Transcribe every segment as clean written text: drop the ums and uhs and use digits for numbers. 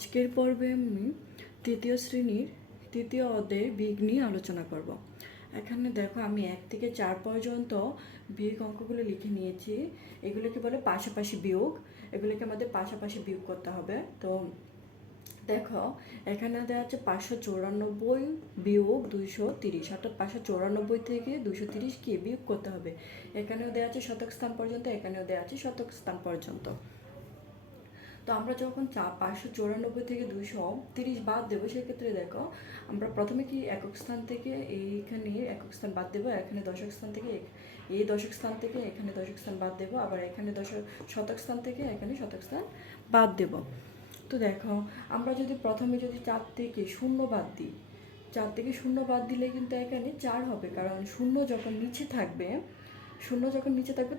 আজকের পর্বে আমি তৃতীয় শ্রেণীর তৃতীয় অধ্যায়ের বিয়োগ নিয়ে আলোচনা করব। এখানে দেখো আমি 1 থেকে 4 পর্যন্ত বিয়োগ অঙ্কগুলো লিখে নিয়েছি। এগুলোকে বলে পাশাপাশি বিয়োগ। এগুলোকে আমাদের পাশাপাশি বিয়োগ করতে হবে। তো দেখো এখানে দেওয়া আছে 594 বিয়োগ 230, অর্থাৎ 594 থেকে 230 কি বিয়োগ করতে হবে। এখানেও দেওয়া আছে শতক স্থান পর্যন্ত, এখানেও দেওয়া আছে শতক স্থান পর্যন্ত। তো আমরা যখন 594 থেকে 230 বাদ দেবো, সেক্ষেত্রে দেখো আমরা প্রথমে কি একক স্থান থেকে এইখানে একক স্থান বাদ দেবো, এখানে দশক স্থান থেকে এই দশক স্থান থেকে এখানে দশক স্থান বাদ দেবো, আবার এখানে শতক স্থান থেকে এখানে শতক স্থান বাদ দেবো। তো দেখো আমরা যদি প্রথমে যদি 4 থেকে 0 বাদ দিই, 4 থেকে 0 বাদ দিলে কিন্তু এখানে 4 হবে, কারণ শূন্য যখন নিচে থাকবে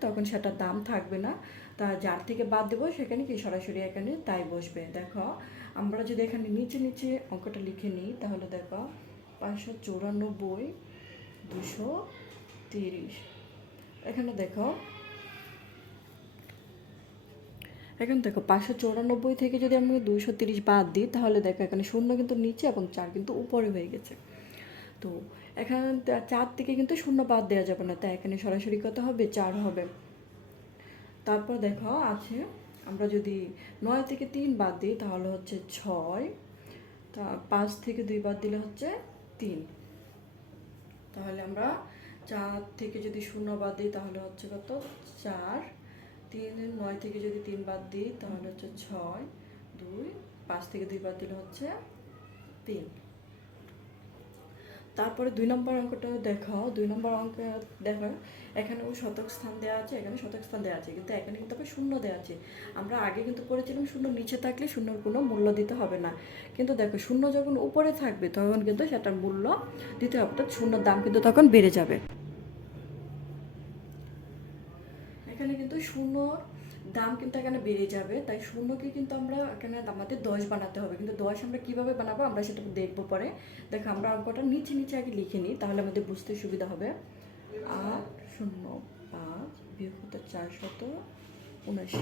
তখন সেটার দাম থাকবে না। তা যার থেকে বাদ দেবো সেখানে কি সরাসরি এখানে তাই বসবে। দেখো আমরা যদি এখানে নিচে নিচে অঙ্কটা লিখে নিই, তাহলে দেখো 594 230। এখানে দেখো 594 থেকে যদি আমি 230 বাদ দিই, তাহলে দেখো এখানে 0 কিন্তু নিচে এবং 4 কিন্তু উপরে হয়ে গেছে। তো এখানে 4 থেকে কিন্তু 0 বাদ দেওয়া যাবে না, তাই এখানে সরাসরি কত হবে, 4 হবে। তারপর দেখো আছে আমরা যদি 9 থেকে 3 বাদ দিই তাহলে হচ্ছে 6, তা 5 থেকে 2 বাদ দিলে হচ্ছে 3। তাহলে আমরা 4 থেকে যদি 0 বাদ দিই তাহলে হচ্ছে কত, 4, 3, 9 থেকে যদি 3 বাদ দিই তাহলে হচ্ছে 6, 2, 5 থেকে 2 বাদ দিলে হচ্ছে 3। তারপরে 2 নম্বর অঙ্কটা দেখো। 2 নম্বর অঙ্ক দেখো এখানেও শতক স্থান দেওয়া আছে, এখানে শতক স্থান দেওয়া আছে, কিন্তু এখানে কিন্তু আবার শূন্য দেওয়া আছে। আমরা আগে কিন্তু পড়েছিলাম শূন্য নিচে থাকলে শূন্যর কোনো মূল্য দিতে হবে না, কিন্তু দেখো শূন্য যখন উপরে থাকবে তখন কিন্তু সেটার মূল্য দিতে হবে, অর্থাৎ শূন্যর দাম কিন্তু তখন বেড়ে যাবে। এখানে কিন্তু শূন্যর দাম কিন্তু এখানে বেড়ে যাবে, তাই শূন্যকে কিন্তু আমরা এখানে আমাদের 10 বানাতে হবে। কিন্তু 10 আমরা কীভাবে বানাবো আমরা সেটা দেখবো পরে। দেখো আমরা অঙ্কটা নিচে নিচে আগে লিখে নিই, তাহলে আমাদের বুঝতে সুবিধা হবে। 805 বিয়োগ হতে 479।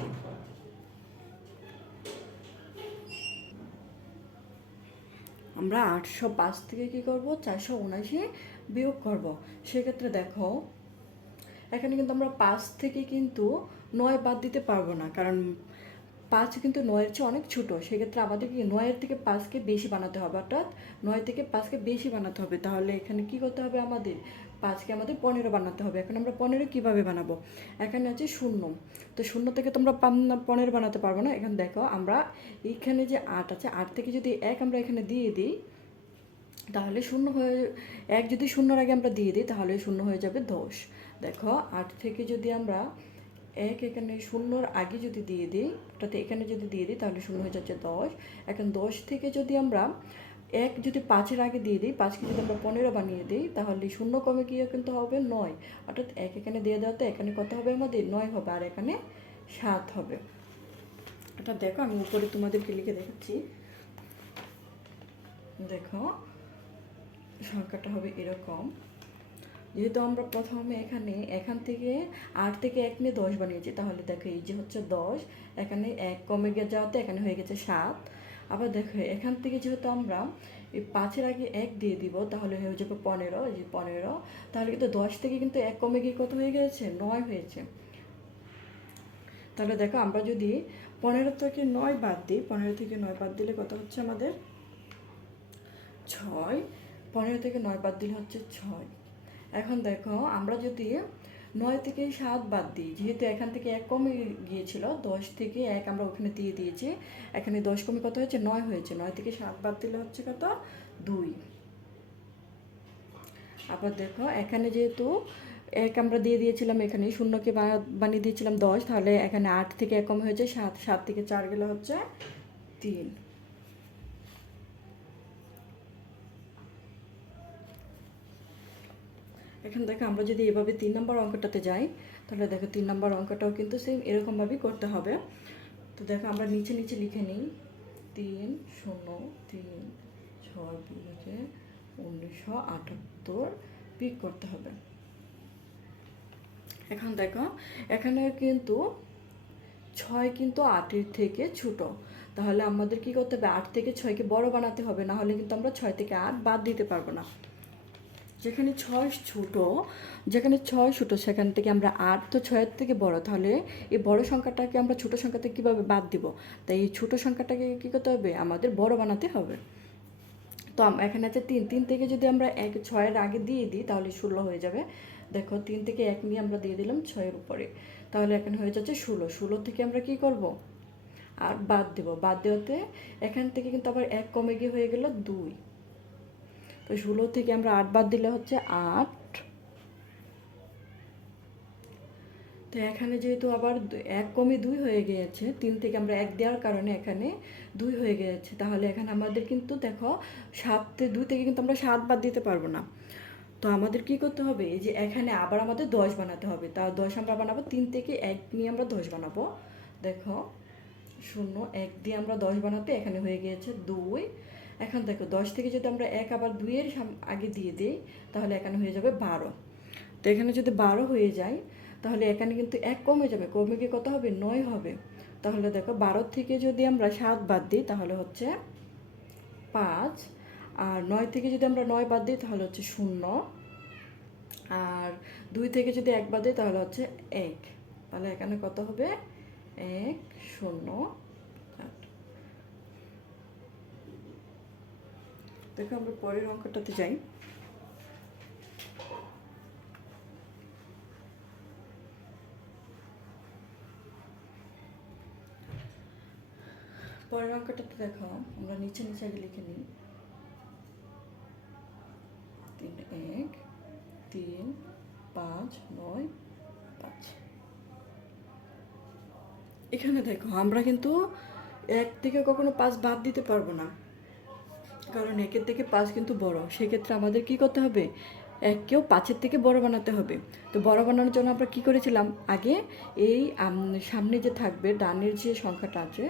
আমরা 805 থেকে কী করবো, 479 বিয়োগ করব। সেক্ষেত্রে দেখো এখানে কিন্তু আমরা 5 থেকে কিন্তু 9 বাদ দিতে পারবো না, কারণ 5 কিন্তু 9-এর চেয়ে অনেক ছোটো। সেক্ষেত্রে আমাদের কি 9-এর থেকে 5কে বেশি বানাতে হবে, অর্থাৎ 9 থেকে 5কে বেশি বানাতে হবে। তাহলে এখানে কি করতে হবে, আমাদের 5কে আমাদের 15 বানাতে হবে। এখন আমরা 15 কীভাবে বানাবো, এখানে আছে 0, তো 0 থেকে তোমরা 15 বানাতে পারবো না। এখানে দেখো আমরা এইখানে যে 8 আছে, 8 থেকে যদি 1 আমরা এখানে দিয়ে দিই তাহলে 0 হয়ে 1 যদি 0-র আগে আমরা দিয়ে দিই তাহলে 0 হয়ে যাবে 10। দেখো 8 থেকে যদি আমরা 1 এখানে 0-র আগে যদি দিয়ে দিই, অর্থাৎ এখানে যদি দিয়ে দিই তাহলে 0 হয়ে যাচ্ছে 10। এখন 10 থেকে যদি আমরা 1 যদি 5-এর আগে দিয়ে দিই, 5কে যদি আমরা 15 বানিয়ে দিই তাহলে 0 কমে গিয়ে কিন্তু হবে 9, অর্থাৎ 1 এখানে দিয়ে দেওয়াতে এখানে কত হবে, আমাদের 9 হবে, আর এখানে 7 হবে। এটা দেখো আমি উপরে তোমাদেরকে লিখে দেখাচ্ছি। দেখো সংখ্যাটা হবে এরকম। যেহেতু আমরা প্রথমে এখান থেকে 8 থেকে 1 নিয়ে 10 বানিয়েছি, তাহলে দেখো এই যে হচ্ছে 10, এখানে 1 কমে গিয়ে যাওয়াতে এখানে হয়ে গেছে 7। আবার দেখো এখান থেকে যেহেতু আমরা এই 5-এর আগে 1 দিয়ে দিব তাহলে হয়ে যাবে 15, এই যে 15, তাহলে কিন্তু 10 থেকে কিন্তু 1 কমে গিয়ে কত হয়ে গেছে, 9 হয়েছে। তাহলে দেখো আমরা যদি 15 থেকে 9 বাদ দিই, 15 থেকে 9 বাদ দিলে কত হচ্ছে আমাদের 6, 15 থেকে 9 বাদ দিলে হচ্ছে 6। এখন দেখো আমরা যদি 9 থেকে 7 বাদ দিই, যেহেতু এখান থেকে 1 কমে গিয়েছিল, 10 থেকে 1 আমরা ওখানে দিয়ে দিয়েছি, এখানে 10 কমে কত হয়েছে, 9 হয়েছে। 9 থেকে 7 বাদ দিলে হচ্ছে কত, 2। আবার দেখো এখানে যেহেতু 1 আমরা দিয়ে দিয়েছিলাম, এখানে শূন্যকে বানিয়ে দিয়েছিলাম 10, তাহলে এখানে 8 থেকে 1 কমে হয়েছে 7, 7 থেকে 4 গেলে হচ্ছে 3। এখন দেখো আমরা যদি এভাবে 3 নম্বর অঙ্কটাতে যাই, তাহলে দেখো 3 নম্বর অঙ্কটাও কিন্তু সেম এরকমভাবেই করতে হবে। তো দেখো আমরা নিচে নিচে লিখে নিই, 3, 0, 3, 6 বিয়োগে 1978 পিক করতে হবে। এখন দেখো এখানে কিন্তু 6 কিন্তু 8-এর থেকে ছোটো, তাহলে আমাদের কি করতে হবে, 8 থেকে 6কে বড় বানাতে হবে, না হলে কিন্তু আমরা 6 থেকে 8 বাদ দিতে পারবো না। যেখানে 6 ছোট, সেখান থেকে আমরা 8 তো 6-এর থেকে বড়, তাহলে এই বড় সংখ্যাটাকে আমরা ছোট সংখ্যা থেকে কীভাবে বাদ দিব? তাই এই ছোট সংখ্যাটাকে কী করতে হবে, আমাদের বড় বানাতে হবে। তো এখানে আছে 3, 3 থেকে যদি আমরা 6-এর আগে দিয়ে দিই তাহলে 16 হয়ে যাবে। দেখো 3 থেকে 1 নিয়ে আমরা দিয়ে দিলাম 6-এর উপরে, তাহলে এখানে হয়ে যাচ্ছে 16। 16 থেকে আমরা কি করব, আর বাদ দেব। বাদ দেওয়াতে এখান থেকে কিন্তু আবার 1 কমে গিয়ে হয়ে গেল 2। তো 16 থেকে আমরা 8 বাদ দিলে হচ্ছে 8। তো এখানে যেহেতু আবার 1 কমে 2 হয়ে গিয়েছে, 3 থেকে আমরা 1 দেওয়ার কারণে এখানে 2 হয়ে গিয়েছে। তাহলে এখানে আমাদের কিন্তু দেখো 2 থেকে কিন্তু আমরা 7 বাদ দিতে পারবো না। তো আমাদের কি করতে হবে, এই যে এখানে আবার আমাদের 10 বানাতে হবে। তা 10 আমরা বানাবো, 3 থেকে 1 নিয়ে আমরা 10 বানাবো। দেখো 0, 1 দিয়ে আমরা 10 বানাতে এখানে হয়ে গিয়েছে 2। এখন দেখো 10 থেকে যদি আমরা 1 আবার 2-এর আগে দিয়ে দিই তাহলে এখানে হয়ে যাবে 12। তো এখানে যদি 12 হয়ে যায় তাহলে এখানে কিন্তু 1 কমে যাবে, কমে গিয়ে কত হবে, 9 হবে। তাহলে দেখো 12 থেকে যদি আমরা 7 বাদ দিই তাহলে হচ্ছে 5, আর 9 থেকে যদি আমরা 9 বাদ দিই তাহলে হচ্ছে 0, আর 2 থেকে যদি 1 বাদ দিই তাহলে হচ্ছে 1। তাহলে এখানে কত হবে, 1, 0, 8। দেখো আমরা পরের অঙ্কটাতে যাই। পরের অঙ্কটাতে দেখো আমরা নিচে আগে লিখে নিই। 3, 1, 3, 5, 9, 5। এখানে দেখো আমরা কিন্তু 1 থেকে কখনো 5 বাদ দিতে পারবো না, কারণ 1-এর থেকে 5 কিন্তু বড়। সেক্ষেত্রে আমাদের কি করতে হবে, 1কেও 5-এর থেকে বড় বানাতে হবে। তো বড় বানানোর জন্য আমরা কি করেছিলাম, আগে এই সামনে যে থাকবে ডানের যে সংখ্যাটা আছে,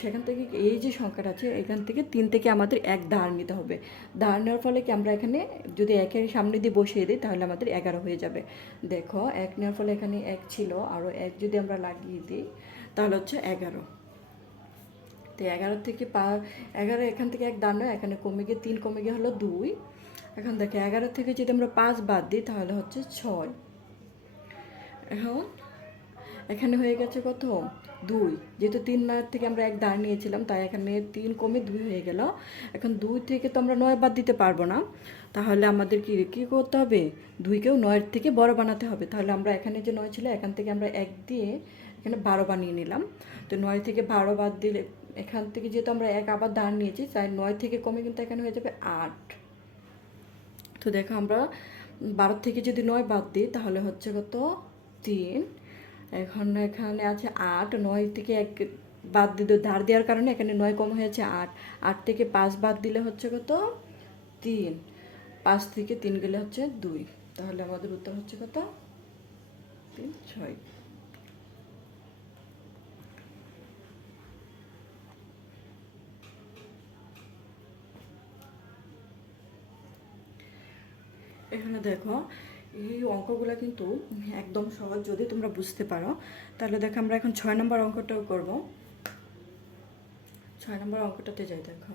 সেখান থেকে এই যে সংখ্যাটা আছে এখান থেকে 3 থেকে আমাদের 1 দাঁড় নিতে হবে। দাঁড় নেওয়ার ফলে কি আমরা এখানে যদি 1-এর সামনে দিয়ে বসিয়ে দিই তাহলে আমাদের 11 হয়ে যাবে। দেখো 1 নেওয়ার ফলে এখানে 1 ছিল, আরও 1 যদি আমরা লাগিয়ে দিই তাহলে হচ্ছে 11। তো 11 থেকে 11 এখান থেকে 1 দাঁড় নয়, এখানে কমে গিয়ে 3 কমে গিয়ে হলো 2। এখন দেখো 11 থেকে যদি আমরা 5 বাদ দিই তাহলে হচ্ছে 6। এখন এখানে হয়ে গেছে কত, 2। যেহেতু 3 থেকে আমরা 1 দাঁড় নিয়েছিলাম তাই এখানে 3 কমে 2 হয়ে গেল। এখন 2 থেকে তো আমরা 9 বাদ দিতে পারবো না, তাহলে আমাদের কী করতে হবে, 2কেও 9-এর থেকে বড় বানাতে হবে। তাহলে আমরা এখানে যে 9 ছিল এখান থেকে আমরা 1 দিয়ে এখানে 12 বানিয়ে নিলাম। তো 9 থেকে 12 বাদ দিলে এখান থেকে যেহেতু আমরা 1 আবার দাঁড় নিয়েছি তাই 9 থেকে কমে কিন্তু এখানে হয়ে যাবে 8। তো দেখো আমরা 12 থেকে যদি 9 বাদ দিই তাহলে হচ্ছে কত, 3। এখন এখানে আছে 8, 9 থেকে 1 বাদ দিতে ধার দেওয়ার কারণে এখানে 9 কম হয়েছে 8। 8 থেকে 5 বাদ দিলে হচ্ছে কত, 3। 5 থেকে 3 গেলে হচ্ছে 2। তাহলে আমাদের উত্তর হচ্ছে কত, 3, 6। এখানে দেখো এই অঙ্কগুলো কিন্তু একদম সহজ, যদি তোমরা বুঝতে পারো। তাহলে দেখো আমরা এখন 6 নম্বর অঙ্কটাও করব। 6 নম্বর অঙ্কটাতে যাই। দেখো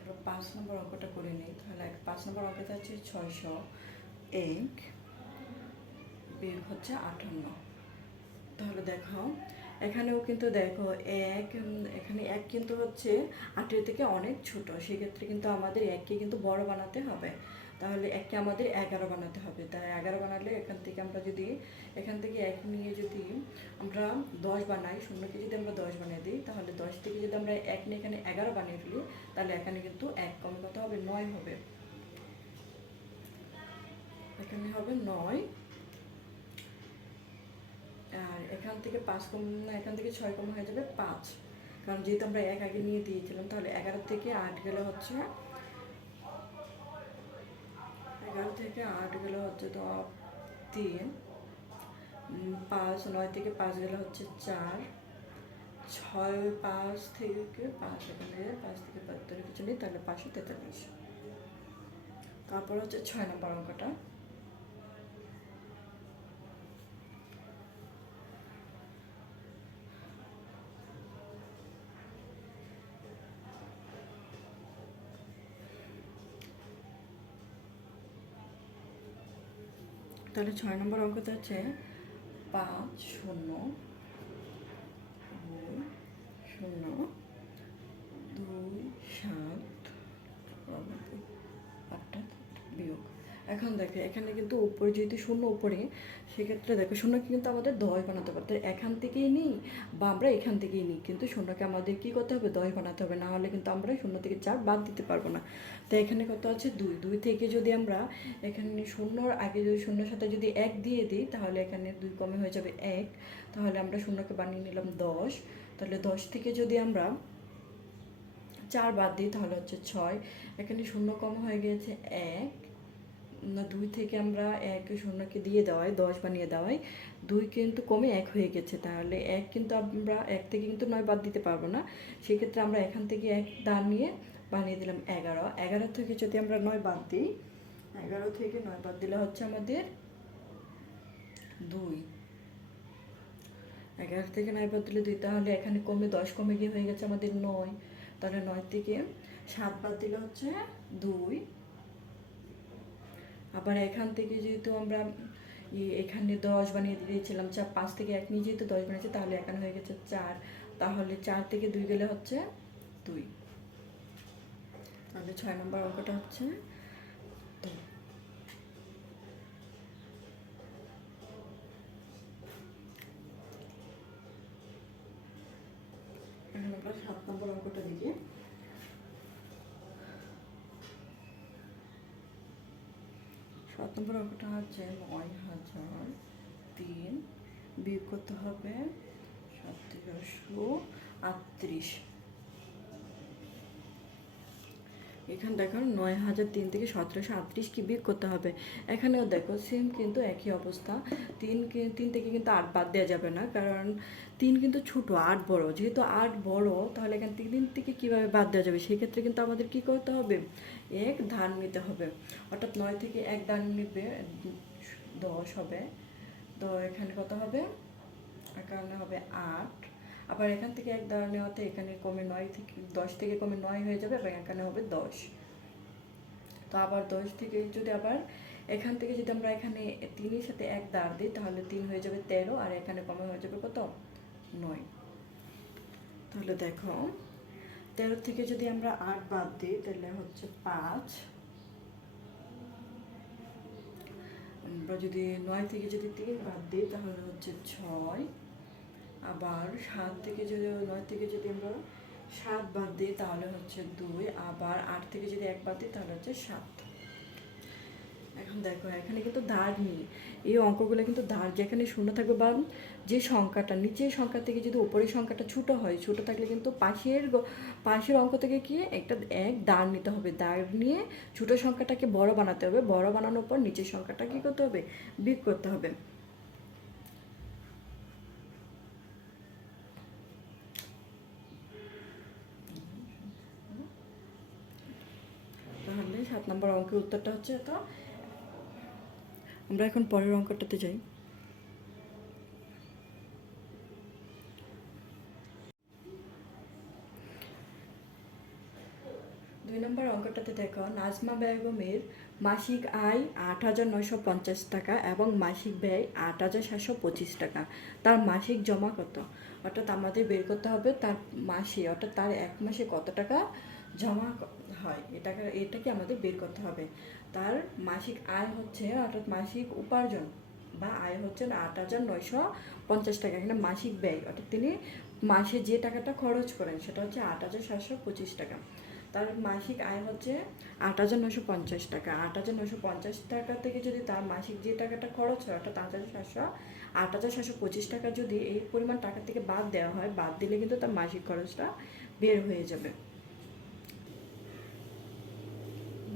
আমরা 5 নম্বর অঙ্কটা করে নিই। তাহলে 5 নম্বর অঙ্কটা হচ্ছে 601 বিয়োগ হচ্ছে 58। তাহলে দেখো এখানেও কিন্তু দেখো এখানে 1 কিন্তু হচ্ছে 8-এর থেকে অনেক ছোট, সেক্ষেত্রে কিন্তু আমাদের 1কে কিন্তু বড় বানাতে হবে। তাহলে 1কে আমাদের 11 বানাতে হবে। তাই 11 বানালে এখান থেকে 1 নিয়ে যদি আমরা 10 বানাই, 0কে যদি আমরা 10 বানিয়ে দিই তাহলে 10 থেকে যদি আমরা 1 নিয়ে এখানে 11 বানিয়ে ফেলি তাহলে এখানে কিন্তু 1 কমে কত হবে, 9 হবে। এখানে হবে 9। আর এখান থেকে 5 কম, এখান থেকে 6 কম হয়ে যাবে 5, কারণ যেহেতু আমরা 1 আগে নিয়ে দিয়েছিলাম। তাহলে 11 থেকে 8 গেলে হচ্ছে তো 3। 5, 9 থেকে 5 গেলে হচ্ছে 4। 6, 5 থেকে 5 এখানে 5 থেকে 5 কিছু নেই, তাহলে 543। তারপর হচ্ছে 6 নম্বর অঙ্কটা। তাহলে 6 নম্বর অঙ্কটা হচ্ছে 5 0 2 0 2 7 অর্থাৎ বিয়োগ। এখন দেখো এখানে কিন্তু উপরে যেহেতু শূন্য উপরে, সেক্ষেত্রে দেখো শূন্যকে কিন্তু আমাদের 10 বানাতে হবে। তাই এখান থেকেই নিই বা আমরা এখান থেকেই নিই, কিন্তু শূন্যকে আমাদের কী করতে হবে, 10 বানাতে হবে, না হলে কিন্তু আমরা শূন্য থেকে 4 বাদ দিতে পারবো না। তাই এখানে কত আছে 2, 2 থেকে যদি আমরা এখানে শূন্যর আগে যদি শূন্যর সাথে যদি 1 দিয়ে দিই, তাহলে এখানে 2 কমে হয়ে যাবে 1, তাহলে আমরা শূন্যকে বানিয়ে নিলাম 10। তাহলে 10 থেকে যদি আমরা 4 বাদ দিই তাহলে হচ্ছে 6, এখানে শূন্য কম হয়ে গিয়েছে 1, না 2 থেকে আমরা 1 শূন্যকে দিয়ে দেওয়ায় 10 বানিয়ে দেওয়ায় 2 কিন্তু কমে 1 হয়ে গেছে। তাহলে 1 কিন্তু আমরা 1 থেকে কিন্তু 9 বাদ দিতে পারবো না, সেক্ষেত্রে আমরা এখান থেকে 1 দাঁড় নিয়ে বানিয়ে দিলাম 11। 11 থেকে যদি আমরা 9 বাদ দিই, 11 থেকে 9 বাদ দিলে হচ্ছে আমাদের 2, 11 থেকে 9 বাদ দিলে 2, তাহলে এখানে কমে 10 কমে গিয়ে হয়ে গেছে আমাদের 9। তাহলে 9 থেকে 7 বাদ দিলে হচ্ছে 2। আবার এখান থেকে যেহেতু আমরা এখানে 10 বানিয়ে দিয়েছিলাম, 5 থেকে 1 নিয়ে যেহেতু 10 বানিয়েছি, তাহলে এখানে হয়ে গেছে 4। তাহলে 4 থেকে 2 গেলে হচ্ছে 2। তাহলে 6 নম্বর অঙ্কটা হচ্ছে 2। এখন আমরা 7 নম্বর অঙ্কটা দেখি। 7 নম্বর অঙ্কটা হচ্ছে 9003 বিয়োগ করতে হবে 1738। এখানে দেখো 9003 থেকে 1738 কি বিয়োগ করতে হবে। এখানেও দেখো সেম কিন্তু একই অবস্থা। 3 থেকে কিন্তু 8 বাদ দেওয়া যাবে না, কারণ 3 কিন্তু ছোটো, 8 বড়। যেহেতু 8 বড়, তাহলে এখানে 3 থেকে কীভাবে বাদ দেওয়া যাবে, সেক্ষেত্রে কিন্তু আমাদের কী করতে হবে, 1 ধার নিতে হবে। অর্থাৎ 9 থেকে 1 ধার নিবে 10 হবে। তো এখানে কত হবে, এখানে হবে 8। আবার এখান থেকে 1 ধার নেওয়াতে এখানে কমে 9 থেকে 10 থেকে কমে 9 হয়ে যাবে, এবং এখানে হবে 10। তো আবার 10 থেকে যদি আবার এখান থেকে যদি আমরা এখানে 3-এর সাথে 1 ধার দিই, তাহলে 3 হয়ে যাবে 13, আর এখানে কমে হয়ে যাবে কত, 9। তাহলে দেখো 13 থেকে যদি আমরা 8 বাদ দিই, তাহলে হচ্ছে 5। আমরা যদি 9 থেকে যদি 3 বাদ দিই, তাহলে হচ্ছে 6। আবার 7 থেকে যদি 9 থেকে যদি আমরা 7 বাদ দিই, তাহলে হচ্ছে 2। আবার 8 থেকে যদি 1 বাদ দিই, তাহলে হচ্ছে 7। এখন দেখো এখানে কিন্তু ধার নেই, এই অঙ্কগুলো কিন্তু ধার, যেখানে শূন্য থাকবে বা যে সংখ্যাটা নিচের সংখ্যা থেকে যদি উপরের সংখ্যাটা ছোটো হয়, ছোটো থাকলে কিন্তু পাশের অঙ্ক থেকে কি একটা 1 দাঁড় নিতে হবে, দাঁড় নিয়ে ছোটো সংখ্যাটাকে বড় বানাতে হবে, বড় বানানোর পর নিচের সংখ্যাটা কী করতে হবে, বিয়োগ করতে হবে। তাহলে 7 নম্বর অঙ্কের উত্তরটা হচ্ছে তো। আমরা এখন পরের অঙ্কটাতে যাই। 2 নম্বর অঙ্কটাতে দেখো, নাজমা বেগমের মাসিক আয় 8,950 টাকা এবং মাসিক ব্যয় 8,725 টাকা। তার মাসিক জমা কত? অর্থাৎ আমাদের বের করতে হবে তার মাসে, অর্থাৎ তার 1 মাসে কত টাকা জমা হয়, এটাকে আমাদের বের করতে হবে। তার মাসিক আয় হচ্ছে, অর্থাৎ মাসিক উপার্জন বা আয় হচ্ছে 8,950 টাকা। এখানে মাসিক ব্যয়, অর্থাৎ তিনি মাসে যে টাকাটা খরচ করেন সেটা হচ্ছে 8,725 টাকা। তার মাসিক আয় হচ্ছে 8,950 টাকা। 8,950 টাকা থেকে যদি তার মাসিক যে টাকাটা খরচ হয়, অর্থাৎ 8,725 টাকা যদি এই পরিমাণ টাকা থেকে বাদ দেওয়া হয়, বাদ দিলে কিন্তু তার মাসিক খরচটা বের হয়ে যাবে।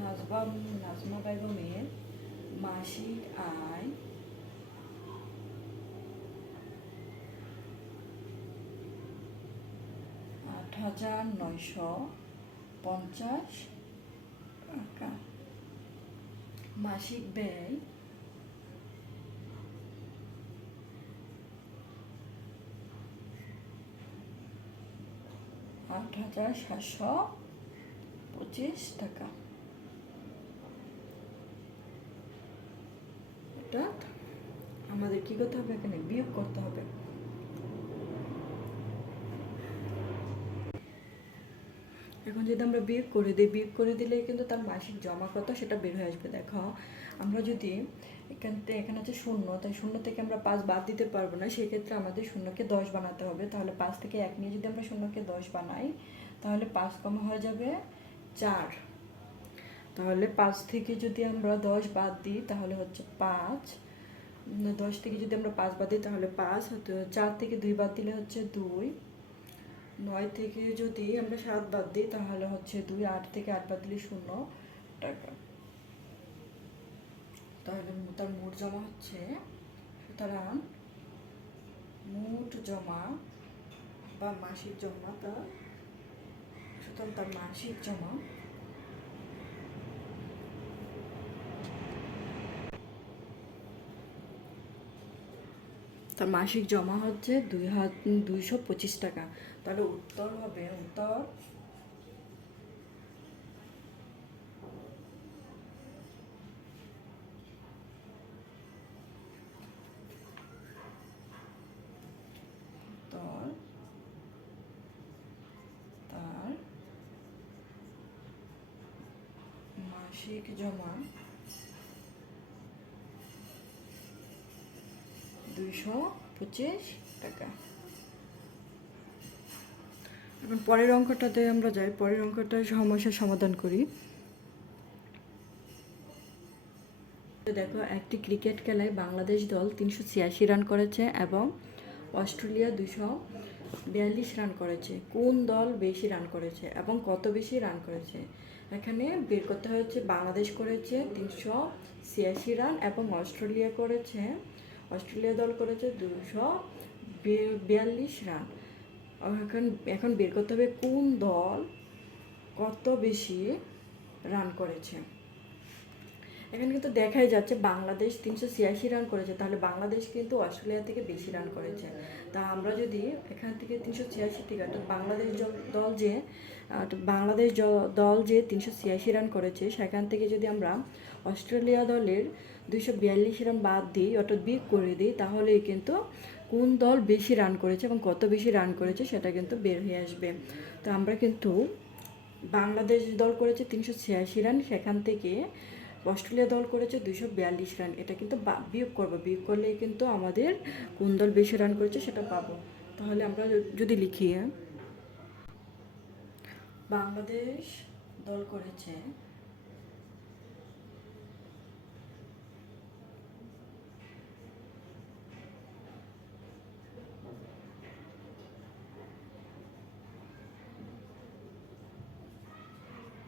নাজমা বেগমের মাসিক আয় 8,950 টাকা। মাসিক ব্যয় 8,725 টাকা। অর্থাৎ আমাদের কী করতে হবে, এখানে বিয়োগ করতে হবে। এখন যদি আমরা বিয়োগ করে দিই, বিয়োগ করে দিলেই কিন্তু তার মাসিক জমা কত সেটা বের হয়ে আসবে। দেখো আমরা যদি এখানে আছে শূন্য, তাই শূন্য থেকে আমরা 5 বাদ দিতে পারবো না, সেক্ষেত্রে আমাদের শূন্যকে 10 বানাতে হবে। তাহলে 5 থেকে 1 নিয়ে যদি আমরা শূন্যকে 10 বানাই, তাহলে 5 কম হয়ে যাবে 4। তাহলে 5 থেকে যদি আমরা 10 বাদ দিই তাহলে হচ্ছে 5, 10 থেকে যদি আমরা 5 বাদ দিই তাহলে 5, 4 থেকে 2 বাদ দিলে হচ্ছে 2, 9 থেকে যদি আমরা 7 বাদ দিই তাহলে হচ্ছে 2, 8 থেকে 8 বাদ দিলে 0 টাকা। তাহলে তার মোট জমা হচ্ছে, সুতরাং মোট জমা বা মাসিক জমা সুতরাং তার মাসিক জমা হচ্ছে 225 টাকা। তাহলে উত্তর হবে তার মাসিক জমা 225 টাকা। এখন পরের অঙ্কটাতে আমরা যাই, পরের অঙ্কটা সমস্যার সমাধান করি। দেখো একটি ক্রিকেট খেলায় বাংলাদেশ দল 386 রান করেছে এবং অস্ট্রেলিয়া 242 রান করেছে। কোন দল বেশি রান করেছে এবং কত বেশি রান করেছে? এখানে বের করতে হচ্ছে বাংলাদেশ করেছে 386 রান এবং অস্ট্রেলিয়া দল করেছে 242 রান। এখন বের করতে হবে কোন দল কত বেশি রান করেছে। এখানে কিন্তু দেখাই যাচ্ছে বাংলাদেশ 386 রান করেছে, তাহলে বাংলাদেশ কিন্তু অস্ট্রেলিয়া থেকে বেশি রান করেছে। তা আমরা যদি এখান থেকে 386 থেকে অর্থাৎ বাংলাদেশ দল যে 386 রান করেছে সেখান থেকে যদি আমরা অস্ট্রেলিয়া দলের 242 রান বাদ দিই অর্থাৎ বিয়োগ করে দিই, তাহলেই কিন্তু কোন দল বেশি রান করেছে এবং কত বেশি রান করেছে সেটা কিন্তু বের হয়ে আসবে। তো আমরা কিন্তু বাংলাদেশ দল করেছে 386 রান, সেখান থেকে অস্ট্রেলিয়া দল করেছে 242 রান। এটা কিন্তু বিয়োগ করবো, বিয়োগ করলেই কিন্তু আমাদের কোন দল বেশি রান করেছে সেটা পাবো। তাহলে আমরা যদি লিখি বাংলাদেশ দল করেছে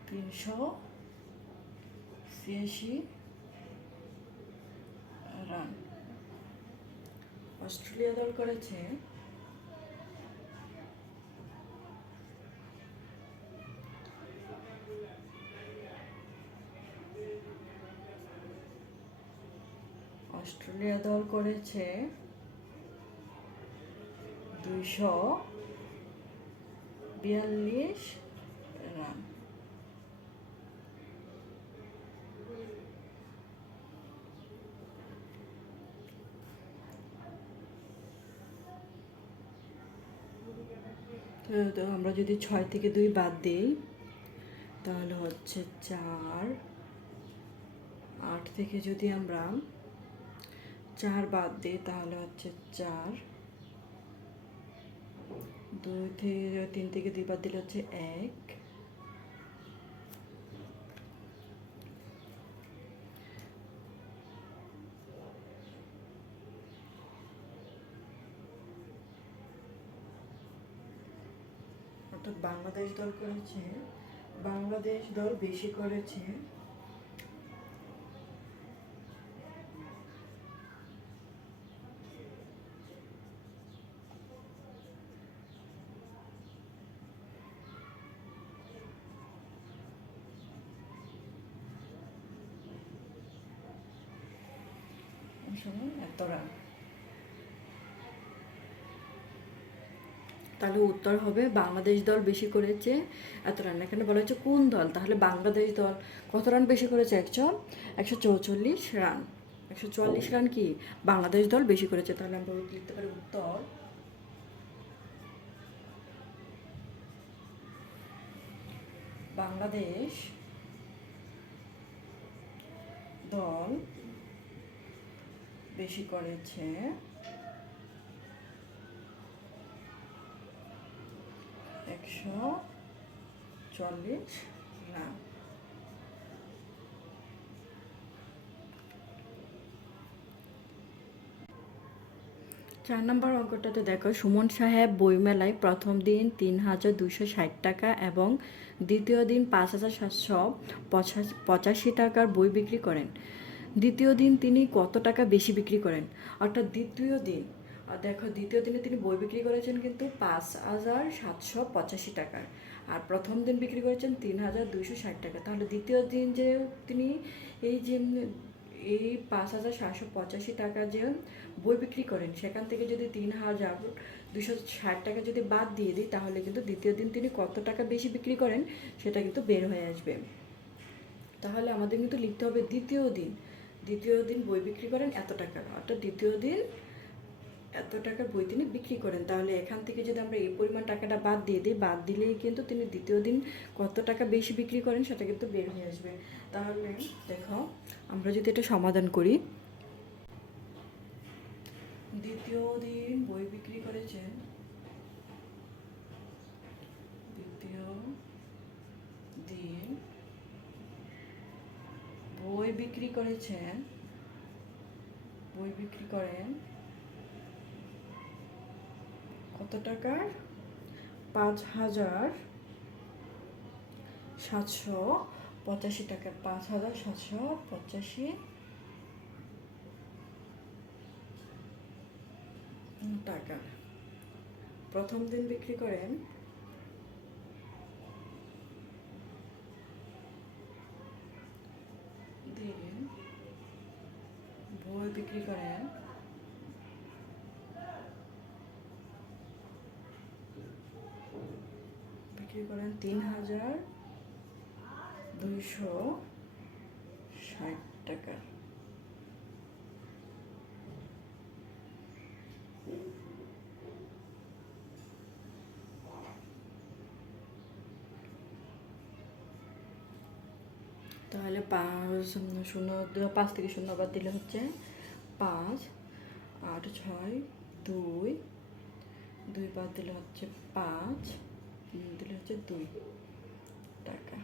386 রান, অস্ট্রেলিয়া দল করেছে 242 রান। তো আমরা যদি 6 থেকে 2 বাদ দিই তাহলে হচ্ছে 4, 8 থেকে যদি আমরা 4 বাদ দিই তাহলে হচ্ছে 4, 3 থেকে 2 বাদ দিলে হচ্ছে 1, অর্থাৎ বাংলাদেশ দল বেশি করেছে এত রান। তাহলে উত্তর হবে বাংলাদেশ দল বেশি করেছে এত রান। এখানে বলা হচ্ছে কোন দল, তাহলে বাংলাদেশ দল কত রান বেশি করেছে? 144 রান। 144 রান কি বাংলাদেশ দল বেশি করেছে। তাহলে আমরা লিখতে পারি উত্তর বাংলাদেশ দল বেশি করেছে 144 রান। চার নম্বর অঙ্কটাতে দেখো, সুমন সাহেব বইমেলায় প্রথম দিন 3,260 টাকা এবং দ্বিতীয় দিন 5,785 টাকার বই বিক্রি করেন। দ্বিতীয় দিন তিনি কত টাকা বেশি বিক্রি করেন? অর্থাৎ দ্বিতীয় দিন দেখো, দ্বিতীয় দিনে তিনি বই বিক্রি করেছেন কিন্তু 5,785 টাকার, আর প্রথম দিন বিক্রি করেছেন 3,260 টাকা। তাহলে দ্বিতীয় দিন যে তিনি এই 5,785 টাকা যে বই বিক্রি করেন, সেখান থেকে যদি 3,260 টাকা যদি বাদ দিয়ে দিই, তাহলে কিন্তু দ্বিতীয় দিন তিনি কত টাকা বেশি বিক্রি করেন সেটা কিন্তু বের হয়ে আসবে। তাহলে আমাদের কিন্তু লিখতে হবে দ্বিতীয় দিন বই বিক্রি করেন এত টাকা, অর্থাৎ দ্বিতীয় দিন এত টাকার বই তিনি বিক্রি করেন। তাহলে এখান থেকে যদি আমরা এই পরিমাণ টাকাটা বাদ দিয়ে দিই, বাদ দিলেই কিন্তু তিনি দ্বিতীয় দিন কত টাকা বেশি বিক্রি করেন সেটা কিন্তু বের হয়ে আসবে। তাহলে দেখো, আমরা যদি এটা সমাধান করি, দ্বিতীয় দিন বই বিক্রি করেছেন, দ্বিতীয় দিন বই বিক্রি করেন কত টাকার? 5,785 টাকা। 5,785 টাকা প্রথম দিন বিক্রি করেন, বই বিক্রি করেন 3,260 টাকা। তাহলে 5 থেকে 0 বাদ দিলে হচ্ছে 5, 8, 6, 2, 2 বাদ দিলে হচ্ছে 5, দিলে হচ্ছে 2 টাকা।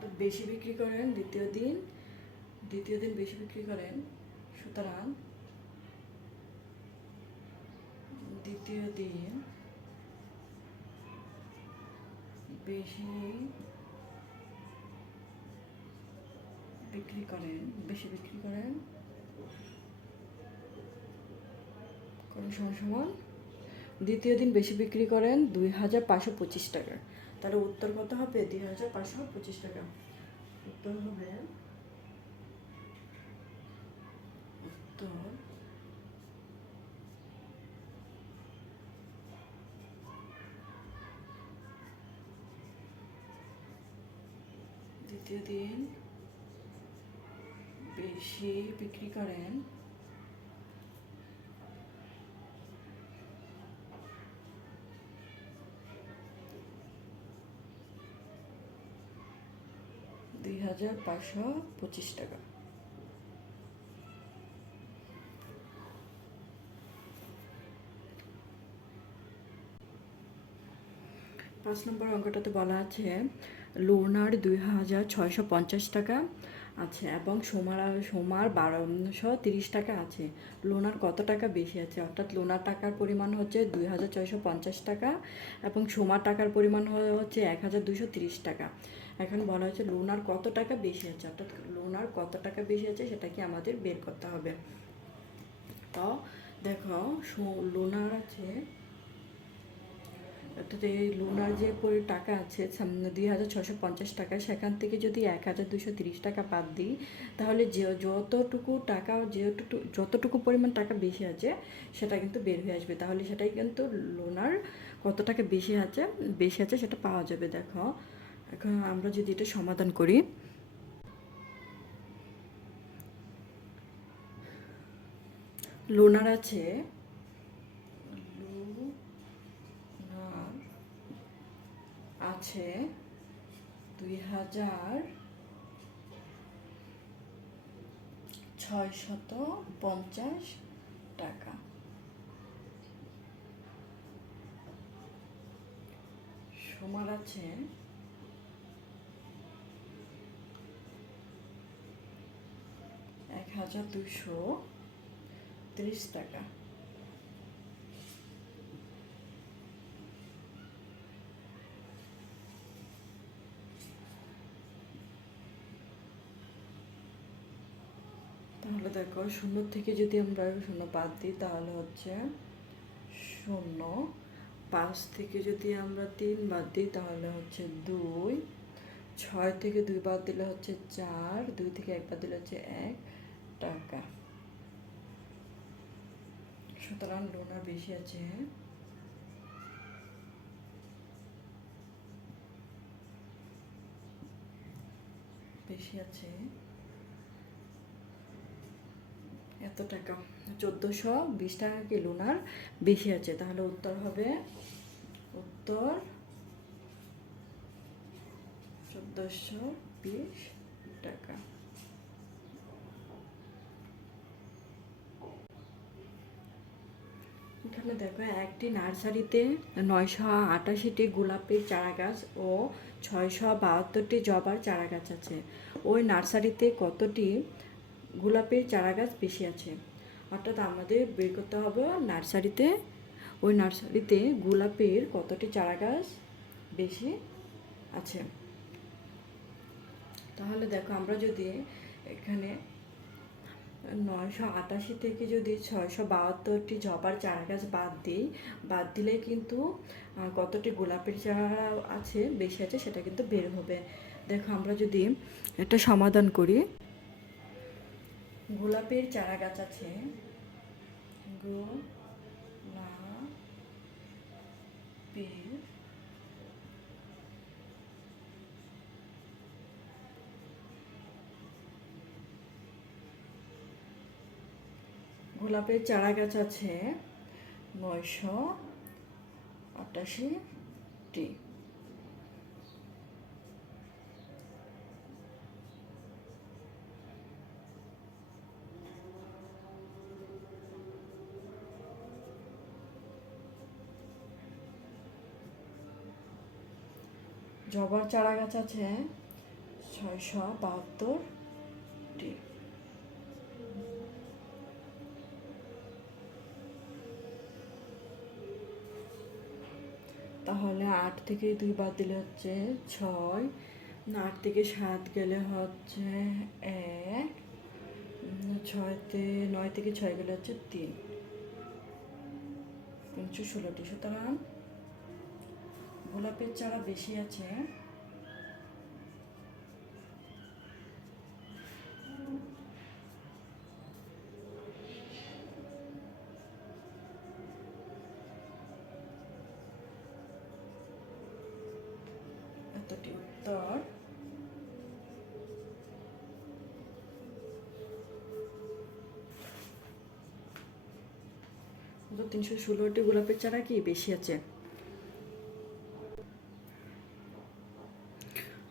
তো বেশি বিক্রি করেন দ্বিতীয় দিন বেশি বিক্রি করেন, সুতরাং দ্বিতীয় দিন বেশি বিক্রি করেন সমান দ্বিতীয় দিন বেশি বিক্রি করেন 2,525 টাকা। তাহলে উত্তর কত হবে? 2,525 টাকা। উত্তর হবে দ্বিতীয় দিন বেশি বিক্রি করেন 2,525 টাকা। 5 নম্বর অঙ্কটাতে বলা আছে লোনার 2,650 টাকা আছে এবং সোমার 1,230 টাকা আছে। লোনার কত টাকা বেশি আছে? অর্থাৎ লোনার টাকার পরিমাণ হচ্ছে 2,650 টাকা এবং সোমার টাকার পরিমাণ হচ্ছে 1,230 টাকা। এখন বলা হচ্ছে লোনার কত টাকা বেশি আছে, অর্থাৎ লোনার কত টাকা বেশি আছে সেটা কি আমাদের বের করতে হবে। তো দেখো, লোনার আছে, অর্থাৎ এই লোনার যে টাকা আছে 2,650 টাকা, সেখান থেকে যদি 1,230 টাকা বাদ দিই, তাহলে যতটুকু পরিমাণ টাকা বেশি আছে সেটা কিন্তু বের হয়ে আসবে। তাহলে সেটাই কিন্তু লোনার কত টাকা বেশি আছে সেটা পাওয়া যাবে। দেখো, এখন আমরা যদি এটা সমাধান করি, লোনার আছে, লোনার আছে 2,650 টাকা। সোমার আছে 1,230 টাকা। তাহলে দেখো, 0 থেকে যদি আমরা 0 বাদ দিই তাহলে হচ্ছে 0, 5 থেকে যদি আমরা 3 বাদ দিই তাহলে হচ্ছে 2, 6 থেকে 2 বাদ দিলে হচ্ছে 4, 2 থেকে 1 বাদ দিলে হচ্ছে 1 টাকা। সুতরাং লোনা বেশি আছে, এত টাকা, 1420 টাকা কি লোনার বেশি আছে। তাহলে উত্তর হবে 1420 টাকা। এখানে দেখো, একটি নার্সারিতে 988টি গোলাপের চারা গাছ ও 672টি জবার চারা গাছ আছে। ওই নার্সারিতে কতটি গোলাপের চারা গাছ বেশি আছে? অর্থাৎ আমাদের বের করতে হবে ওই নার্সারিতে গোলাপের কতটি চারা গাছ বেশি আছে। তাহলে দেখো, আমরা যদি এখানে 988 থেকে যদি 672টি জবার চারা গাছ বাদ দিলে কিন্তু কতটি গোলাপের চারা আছে বেশি আছে সেটা কিন্তু বের হবে। দেখো, আমরা যদি একটা সমাধান করি, গোলাপের চারা গাছ আছে, গোলাপের চারা গাছ আছে 988টি। জবার চারা গাছ আছে 672টি। তাহলে 8 থেকে 2 বাদ দিলে হচ্ছে 6, 8 থেকে 7 গেলে হচ্ছে 1, 9 থেকে 6 গেলে হচ্ছে 3, 316টি। সুতরাং গোলাপের চারা বেশি আছে এতটি। উত্তর 316টি গোলাপের চারা কি বেশি আছে।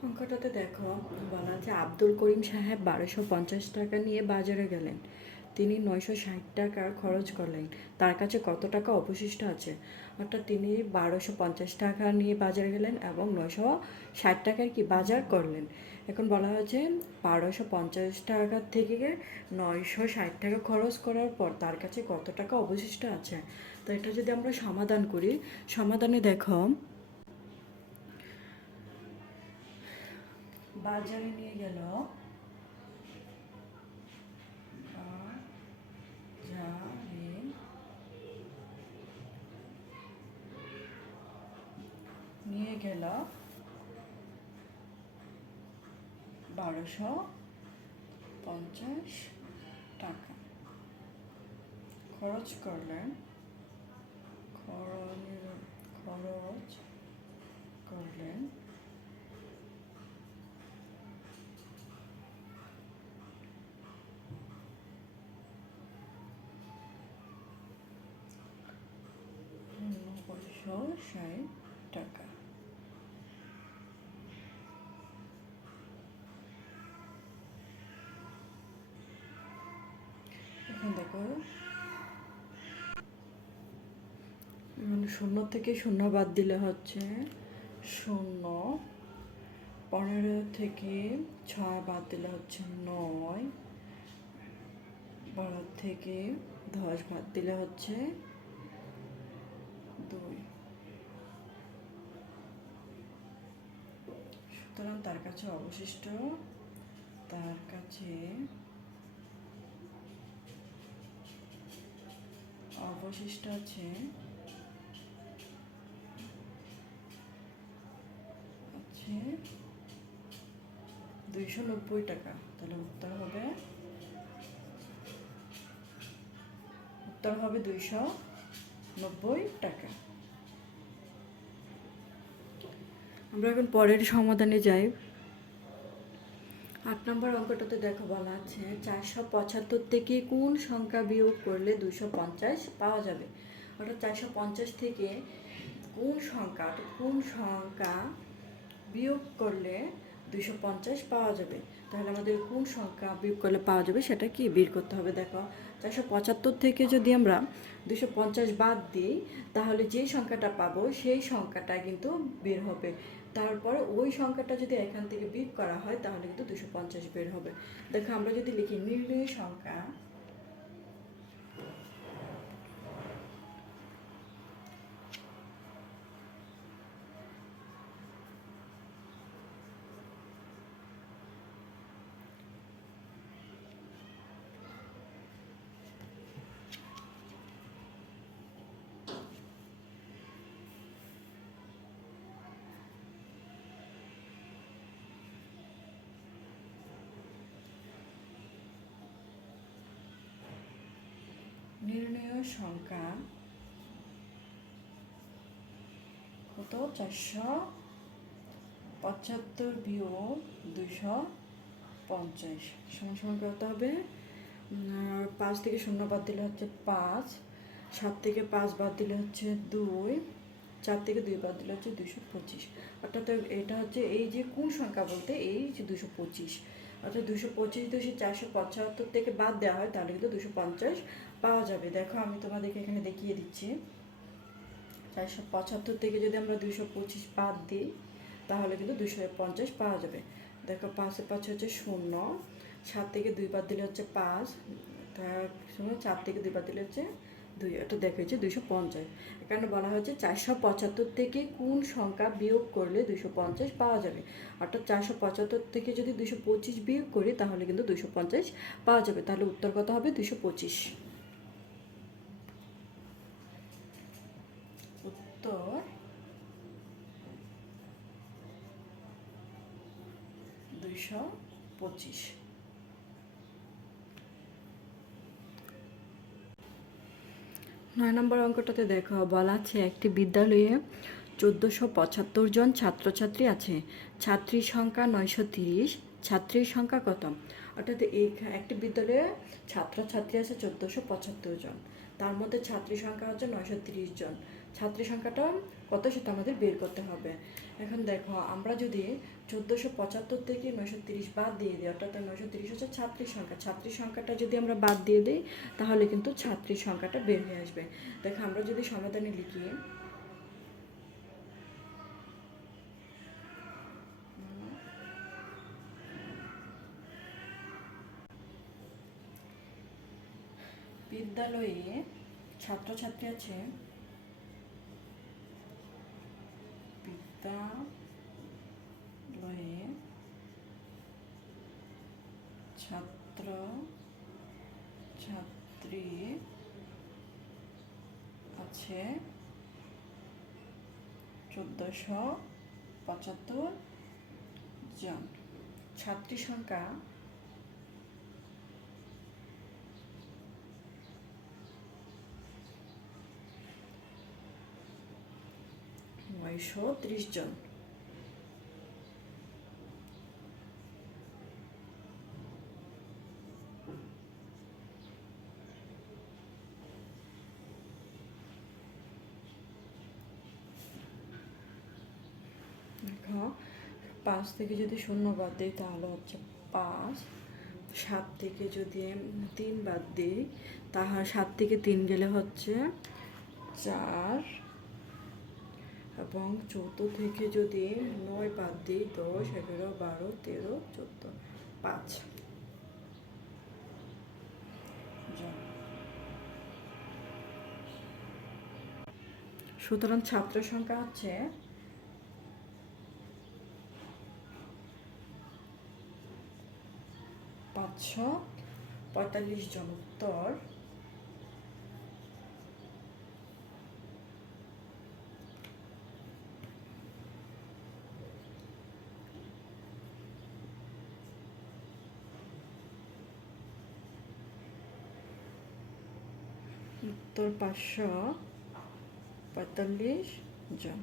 অঙ্কটাতে দেখো, বলা আছে আব্দুল করিম সাহেব 1250 টাকা নিয়ে বাজারে গেলেন। তিনি 960 টাকা খরচ করলেন। তার কাছে কত টাকা অবশিষ্ট আছে? অর্থাৎ তিনি 1250 টাকা নিয়ে বাজারে গেলেন এবং 960 টাকার কি বাজার করলেন। এখন বলা হয়েছে 1250 টাকা থেকে 960 টাকা খরচ করার পর তার কাছে কত টাকা অবশিষ্ট আছে। তো এটা যদি আমরা সমাধান করি, সমাধানে দেখো, বাজারে নিয়ে গেল, নিয়ে গেল 1250 টাকা, খরচ করলেন 960 260 টাকা। এখন দেখো শূন্য থেকে শূন্য বাদ দিলে হচ্ছে 0, 15 থেকে 6 বাদ দিলে হচ্ছে 9, 12 থেকে 10 বাদ দিলে হচ্ছে 2। সুতরাং তার কাছে অবশিষ্ট আছে 290 টাকা। তাহলে উত্তর হবে 290 টাকা। আমরা এখন পরের সমাধানে যাই। 8 নম্বর অঙ্কটাতে দেখো বলা আছে 475 থেকে কোন সংখ্যা বিয়োগ করলে 250 পাওয়া যাবে। অর্থাৎ 450 থেকে কোন সংখ্যা বিয়োগ করলে 250 পাওয়া যাবে। তাহলে আমাদের কোন সংখ্যা বিয়োগ করলে পাওয়া যাবে সেটা কি বের করতে হবে। দেখো 475 থেকে যদি আমরা 250 বাদ দিই তাহলে যে সংখ্যাটা পাবো সেই সংখ্যাটা কিন্তু বের হবে। তারপরে ওই সংখ্যাটা যদি এখান থেকে বিয়োগ করা হয় তাহলে কিন্তু 250 বের হবে। দেখো আমরা যদি লিখি নির্ণয় সংখ্যা কত 475 বিয়োগ 250 সমান কত হবে। 5 থেকে 0 বাদ দিলে হচ্ছে 5, 7 থেকে 5 বাদ দিলে হচ্ছে 2, 4 থেকে 2 বাদ দিলে হচ্ছে 225। অর্থাৎ এটা হচ্ছে এই যে কোন সংখ্যা বলতে এই যে 225, অর্থাৎ 225 যদি 475 থেকে বাদ দেওয়া হয় তাহলে কিন্তু 250 পাওয়া যাবে। দেখো আমি তোমাদেরকে এখানে দেখিয়ে দিচ্ছি। 475 থেকে যদি আমরা 225 বাদ দিই তাহলে কিন্তু 250 পাওয়া যাবে। দেখো 5 5 হচ্ছে 0, 7 থেকে 2 বাদ দিলে হচ্ছে 5, 4 থেকে 2 বাদ দিলে হচ্ছে 2, এটা দেখা হচ্ছে 250। এখানে বলা হয়েছে 475 থেকে কোন সংখ্যা বিয়োগ করলে 250 পাওয়া যাবে। অর্থাৎ 475 থেকে যদি 225 বিয়োগ করি তাহলে কিন্তু 250 পাওয়া যাবে। তাহলে উত্তর কত হবে 225। উত্তর 225। 9 নম্বর অঙ্কটাতে দেখো বলা আছে একটি বিদ্যালয়ে 1475 জন ছাত্রছাত্রী আছে। ছাত্রীর সংখ্যা 930, ছাত্রীর সংখ্যা কত। অর্থাৎ এই একটি বিদ্যালয়ে ছাত্রছাত্রী আছে 1475 জন, তার মধ্যে ছাত্রীর সংখ্যা হচ্ছে 930 জন। ছাত্রী সংখ্যাটা কত সেটা আমাদের বের করতে হবে। এখন দেখো আমরা যদি 1475 থেকে 930 বাদ দিয়ে দিই, অর্থাৎ 930 হচ্ছে ছাত্রীর সংখ্যা, ছাত্রীর সংখ্যাটা যদি আমরা বাদ দিয়ে দিই তাহলে কিন্তু ছাত্রীর সংখ্যাটা বের হয়ে আসবে। দেখো আমরা যদি সমাধানে লিখি বিদ্যালয়ে ছাত্রছাত্রী আছে বিদ্যালয়ে ছাত্র ছাত্রী আছে 1475 জন। ছাত্রী সংখ্যা 930 জন। দেখো 5 থেকে যদি 0 বাদ দিই তাহলে হচ্ছে 5। 7 থেকে যদি 3 বাদ দিই তাহলে 7 থেকে 3 গেলে হচ্ছে 4, এবং 14 থেকে যদি 9 বাদ দিই 10, 11, 12, 13, 14, 5। সুতরাং ছাত্র সংখ্যা হচ্ছে 545 জন। উত্তর উত্তর 545 জন।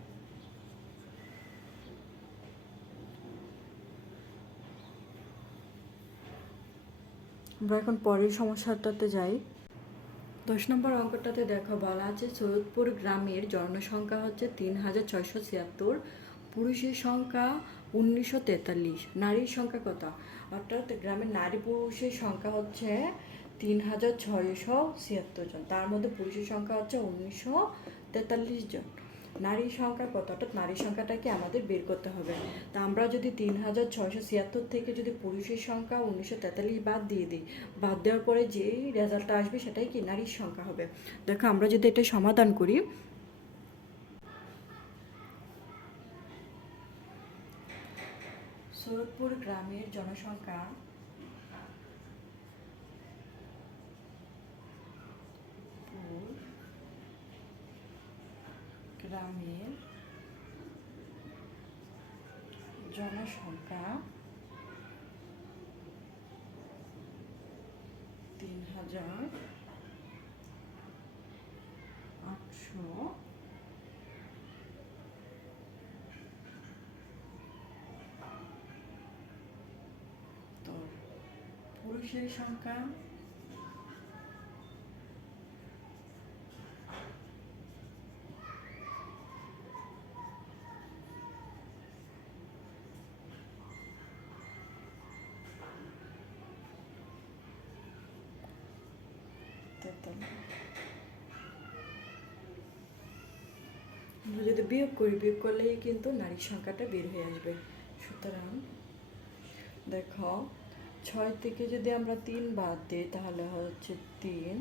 আমরা এখন পরের সমস্যাটাতে যাই। 10 নম্বর অঙ্কটাতে দেখো বলা আছে সৈয়দপুর গ্রামের জনসংখ্যা হচ্ছে 3676, পুরুষের সংখ্যা 1943, নারীর সংখ্যা কত? অর্থাৎ গ্রামের নারী পুরুষের সংখ্যা হচ্ছে 3676 জন, তার মধ্যে পুরুষের সংখ্যা হচ্ছে 1943 জন। নারীর সংখ্যা কত? অর্থাৎ নারীর সংখ্যাটাকে আমাদের বের করতে হবে। তা আমরা যদি 3676 থেকে যদি পুরুষের সংখ্যা 1943 বাদ দিয়ে দিই, বাদ দেওয়ার পরে যেই রেজাল্টটা আসবে সেটাই কি নারীর সংখ্যা হবে। দেখো আমরা যদি এটা সমাধান করি, সৈয়দপুর গ্রামের জনসংখ্যা গ্রামের জনসংখ্যা 3800, তো পুরুষের সংখ্যা 43। আমরা যদি বিয়োগ করি, বিয়োগ করলেই কিন্তু নারীর সংখ্যাটা বের হয়ে আসবে। সুতরাং দেখো 6 থেকে যদি আমরা 3 বাদ দিই তাহলে হচ্ছে 3,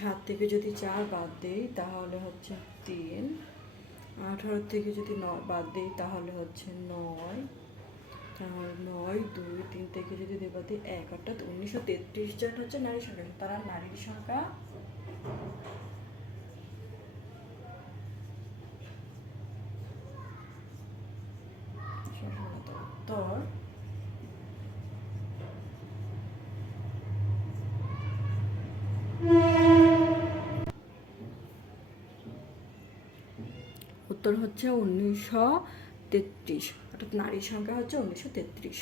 7 থেকে যদি 4 বাদ দিই তাহলে হচ্ছে 3, 18 থেকে যদি 9 বাদ দিই তাহলে হচ্ছে 9, তাহলে 9, 2, 3 থেকে যদি 2 বাদ দিই 1, অর্থাৎ 1933 জন হচ্ছে নারীর সংখ্যা। তারা নারীর সংখ্যা উত্তর উত্তর হচ্ছে 1933, অর্থাৎ নারীর সংখ্যা হচ্ছে 1933।